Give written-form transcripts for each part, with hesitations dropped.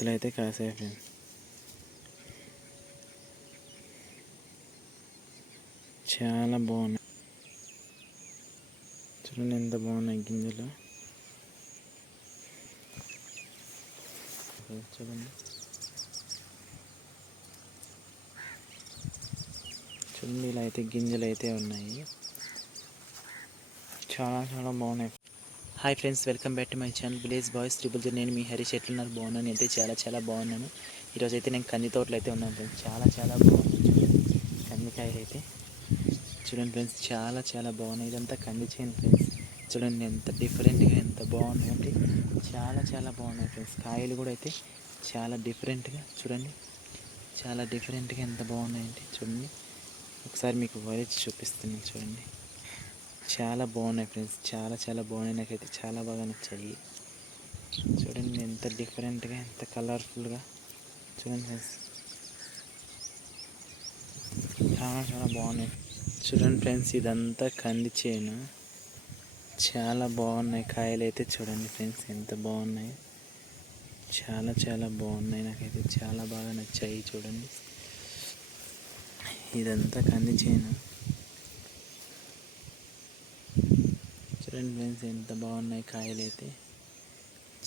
గుత్తులు అయితే కాసాయి ఫ్రెండ్స్. చాలా బాగున్నాయి. చూడండి ఎంత బాగున్నాయి గింజలు. చూడండి చూడండి ఇలా అయితే గింజలు అయితే ఉన్నాయి. చాలా చాలా బాగున్నాయి. Hi friends, welcome back to my channel village boys triple G. నేను మీ హరీష్. ఎట్లున్నారు? బాగున్నాను. అయితే చాలా చాలా బాగున్నాను. ఈరోజు అయితే నేను కంది తోటలు అయితే ఉన్నాను ఫ్రెండ్స్. చాలా చాలా బాగున్నాయి. చూడండి కందికాయలు అయితే చూడండి ఫ్రెండ్స్, చాలా చాలా బాగున్నాయి. ఇదంతా కంది చేను ఫ్రెండ్స్. చూడండి ఎంత డిఫరెంట్గా ఎంత బాగున్నాయి అంటే చాలా చాలా బాగున్నాయి ఫ్రెండ్స్. కాయలు కూడా అయితే చాలా డిఫరెంట్గా చూడండి, చాలా డిఫరెంట్గా ఎంత బాగున్నాయంటే చూడండి. ఒకసారి మీకు వలిచి చూపిస్తున్నాను చూడండి. చాలా బాగున్నాయి ఫ్రెండ్స్, చాలా చాలా బాగున్నాయి. నాకైతే చాలా బాగా నచ్చాయి. చూడండి ఎంత డిఫరెంట్గా ఎంత కలర్ఫుల్గా చూడండి ఫ్రెండ్స్, చాలా చాలా బాగున్నాయి. చూడండి ఫ్రెండ్స్, ఇదంతా కంది చేను. చాలా బాగున్నాయి కాయలు అయితే. చూడండి ఫ్రెండ్స్ ఎంత బాగున్నాయి, చాలా చాలా బాగున్నాయి. నాకైతే చాలా బాగా నచ్చాయి. చూడండి ఇదంతా కంది చేను. చూడండి ఫ్రెండ్స్ ఎంత బాగున్నాయి కాయలు అయితే.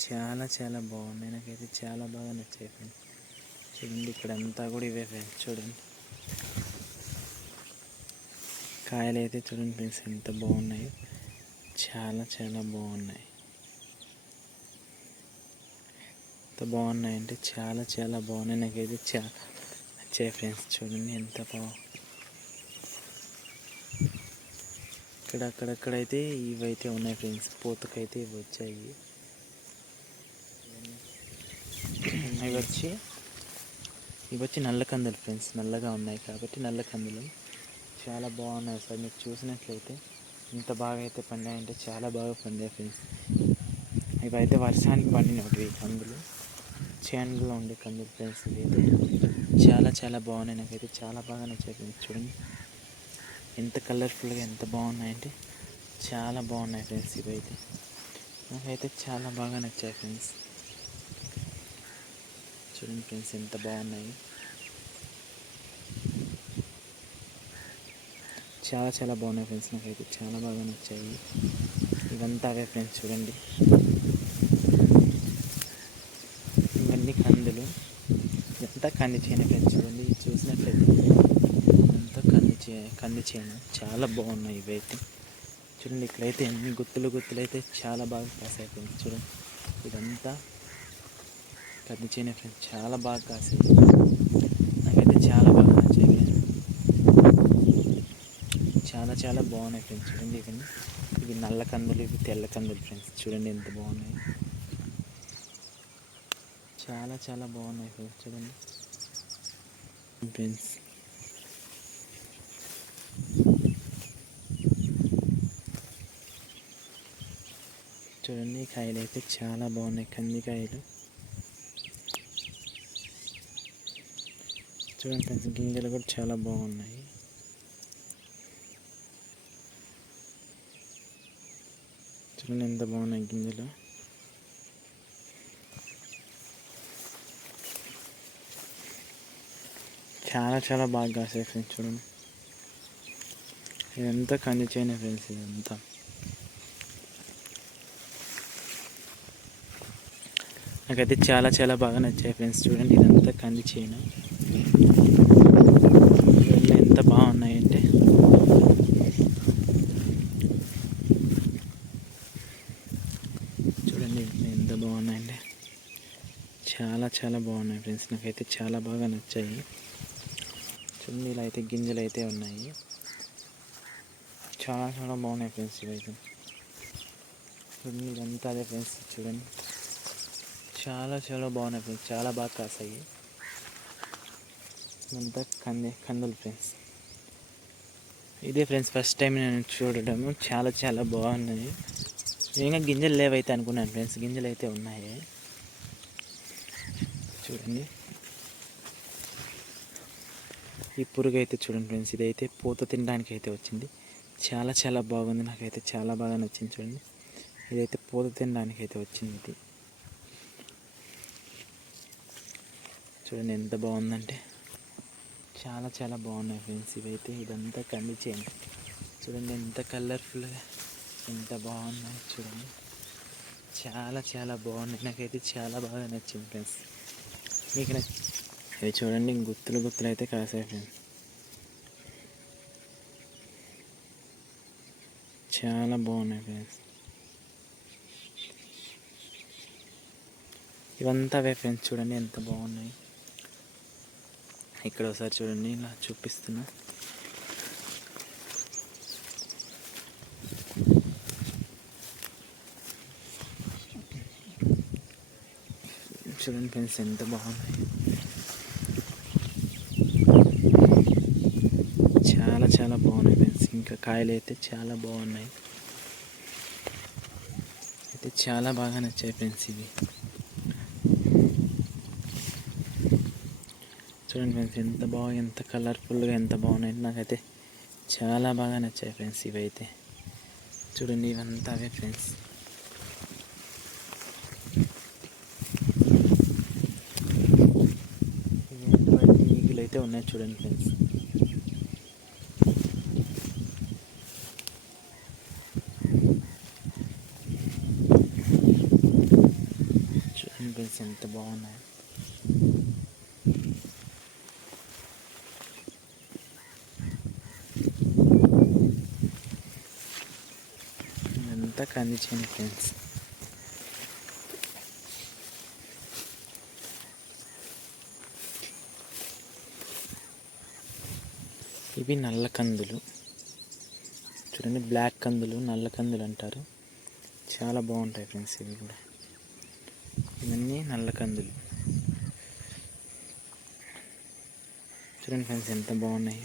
చాలా చాలా బాగున్నాయి. నాకైతే చాలా బాగా నచ్చాయి ఫ్రెండ్స్. చూడండి ఇక్కడంతా కూడా ఇవే ఫ్రెండ్స్. చూడండి కాయలు అయితే చూడండి ఫ్రెండ్స్ ఎంత బాగున్నాయి. చాలా చాలా బాగున్నాయి. ఎంత బాగున్నాయి అంటే చాలా చాలా బాగున్నాయి. నాకైతే చాలా నచ్చాయి ఫ్రెండ్స్. చూడండి ఎంత బాగుంది. అక్కడక్కడైతే ఇవైతే ఉన్నాయి ఫ్రెండ్స్. పూతకైతే ఇవి వచ్చాయి. ఇవి వచ్చి నల్ల కందులు ఫ్రెండ్స్. నల్లగా ఉన్నాయి కాబట్టి నల్ల కందులు చాలా బాగున్నాయి. సార్ మీరు చూసినట్లయితే ఇంత బాగా అయితే పండాయంటే చాలా బాగా పండాయి ఫ్రెండ్స్. ఇవైతే వర్షానికి పండినవి కందులు, చేనులో ఉండే కందులు ఫ్రెండ్స్. ఇవైతే చాలా చాలా బాగున్నాయి. నాకైతే చాలా బాగా నచ్చాయి ఫ్రెండ్స్. చూడండి ఎంత కలర్ఫుల్గా ఎంత బాగున్నాయంటే చాలా బాగున్నాయి ఫ్రెండ్స్. ఇవైతే నాకైతే చాలా బాగా నచ్చాయి ఫ్రెండ్స్. చూడండి ఫ్రెండ్స్ ఎంత బాగున్నాయి. చాలా చాలా బాగున్నాయి ఫ్రెండ్స్. నాకైతే చాలా బాగా నచ్చాయి. ఇవంతా అవే ఫ్రెండ్స్. చూడండి ఇవన్నీ కందులు. ఇదంతా కంది చేను ఫ్రెండ్స్. చూడండి చూసినట్లయితే ఇదంతా కంది చేను. చాలా బాగున్నాయి ఇవైతే. చూడండి ఇక్కడైతే ఎన్ని గుత్తులు అయితే చాలా బాగా కాసాయి ఫ్రెండ్స్. చూడండి ఇదంతా కంది చేను ఫ్రెండ్స్. చాలా బాగా కాసాయి. నాకైతే చాలా బాగా నచ్చాయి ఫ్రెండ్స్. చాలా చాలా బాగున్నాయి ఫ్రెండ్స్. చూడండి ఇవి నల్ల కందులు, ఇవి తెల్ల కందులు ఫ్రెండ్స్. చూడండి ఎంత బాగున్నాయి. చాలా చాలా బాగున్నాయి ఫ్రెండ్స్. చూడండి ఫ్రెండ్స్ చూడండి కాయలు అయితే చాలా బాగున్నాయి. కందికాయలు చూడండి ఫ్రెండ్స్. గింజలు కూడా చాలా బాగున్నాయి. చూడండి ఎంత బాగున్నాయి గింజలు. చాలా చాలా బాగా కాసాయి ఫ్రెండ్స్. చూడండి ఇదంతా కంది చేను ఫ్రెండ్స్. ఇదంతా నాకైతే చాలా చాలా బాగా నచ్చాయి ఫ్రెండ్స్. చూడండి ఇదంతా కంది చేను. ఎంత బాగున్నాయంటే చూడండి ఎంత బాగున్నాయంటే చాలా చాలా బాగున్నాయి ఫ్రెండ్స్. నాకైతే చాలా బాగా నచ్చాయి. చూడండి ఇలా అయితే గింజలు అయితే ఉన్నాయి. చాలా చాలా బాగున్నాయి ఫ్రెండ్స్. ఇవైతే చూడండి ఇదంతా అదే ఫ్రెండ్స్. చూడండి చాలా చాలా బాగున్నాయి ఫ్రెండ్స్. చాలా బాగా కాసాయి. ఇదంతా కందులు ఫ్రెండ్స్. ఇదే ఫ్రెండ్స్ ఫస్ట్ టైం నేను చూడడము. చాలా చాలా బాగున్నాయి. ఇంకా గింజలు లేవైతే అనుకున్నాను ఫ్రెండ్స్. గింజలు అయితే ఉన్నాయి. చూడండి ఈ పురుగు అయితే చూడండి ఫ్రెండ్స్. ఇదైతే పూత తినడానికి అయితే వచ్చింది. చాలా చాలా బాగుంది. నాకైతే చాలా బాగా నచ్చింది. చూడండి ఇదైతే పూత తినడానికి అయితే వచ్చింది. ఇది చూడండి ఎంత బాగుందంటే చాలా చాలా బాగున్నాయి ఫ్రెండ్స్. ఇదంతా కంది చేను. చూడండి ఎంత కలర్ఫుల్గా ఎంత బాగున్నాయి చూడండి. చాలా చాలా బాగున్నాయి. నాకైతే చాలా బాగా నచ్చింది ఫ్రెండ్స్. మీకు అవి చూడండి గుత్తులు గుత్తులు అయితే కాసాయి ఫ్రెండ్స్. చాలా బాగున్నాయి ఫ్రెండ్స్. ఇవంతా అవే ఫ్రెండ్స్. చూడండి ఎంత బాగున్నాయి. ఇక్కడ ఒకసారి చూడండి, ఇలా చూపిస్తున్నా. చూడండి ఫ్రెండ్స్ ఎంత బాగున్నాయి. చాలా చాలా బాగున్నాయి ఫ్రెండ్స్. ఇంకా కాయలు అయితే చాలా బాగున్నాయి. అయితే చాలా బాగా నచ్చాయి ఫ్రెండ్స్ ఇవి. చూడండి ఫ్రెండ్స్ ఎంత కలర్ఫుల్గా ఎంత బాగున్నాయి. నాకైతే చాలా బాగా నచ్చాయి ఫ్రెండ్స్ ఇవైతే. చూడండి ఇవంతా అవే ఫ్రెండ్స్. ఈగలు అయితే ఉన్నాయి చూడండి ఫ్రెండ్స్. చూడండి ఫ్రెండ్స్ ఎంత బాగున్నాయి. ఇదంతా కంది చేను ఫ్రెండ్స్. ఇవి నల్ల కందులు. చూడండి బ్లాక్ కందులు, నల్ల కందులు అంటారు. చాలా బాగుంటాయి ఫ్రెండ్స్ ఇవి కూడా. ఇవన్నీ నల్ల కందులు. చూడండి ఫ్రెండ్స్ ఎంత బాగున్నాయి.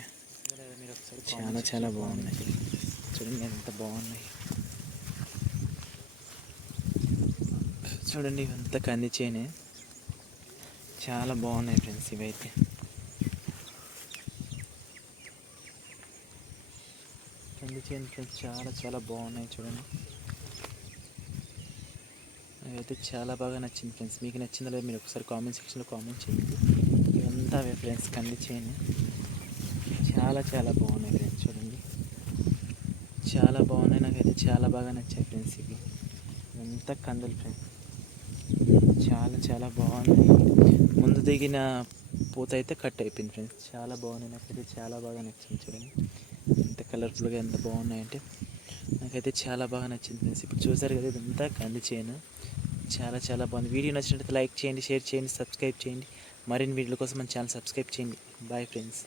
చాలా చాలా బాగున్నాయి. చూడండి ఎంత బాగున్నాయి. చూడండి ఇవంతా కంది చేనే. చాలా బాగున్నాయి ఫ్రెండ్స్ ఇవైతే. కంది చేను ఫ్రెండ్స్ చాలా చాలా బాగున్నాయి చూడండి. నాకైతే చాలా బాగా నచ్చింది ఫ్రెండ్స్. మీకు నచ్చిందో లేదో మీరు ఒకసారి కామెంట్ సెక్షన్లో కామెంట్ చేయండి. ఇవంతా అవే ఫ్రెండ్స్ కంది చేను. చాలా చాలా బాగున్నాయి ఫ్రెండ్స్. చూడండి చాలా బాగున్నాయి. నాకైతే చాలా బాగా నచ్చాయి ఫ్రెండ్స్ ఇవి. ఇవంతా కందులు ఫ్రెండ్స్. చాలా చాలా బాగున్నాయి. ముందు దిగిన పూత అయితే కట్ అయిపోయింది ఫ్రెండ్స్. చాలా బాగున్నాయి. నాకైతే చాలా బాగా నచ్చింది. చూడండి ఎంత కలర్ఫుల్గా ఎంత బాగున్నాయంటే నాకైతే చాలా బాగా నచ్చింది ఫ్రెండ్స్. ఇప్పుడు చూసారు కదా ఇదంతా కంది చేను. చాలా చాలా బాగుంది. వీడియో నచ్చినట్లయితే లైక్ చేయండి, షేర్ చేయండి, సబ్స్క్రైబ్ చేయండి. మరిన్ని వీడియోల కోసం మన ఛానల్ సబ్స్క్రైబ్ చేయండి. Bye friends.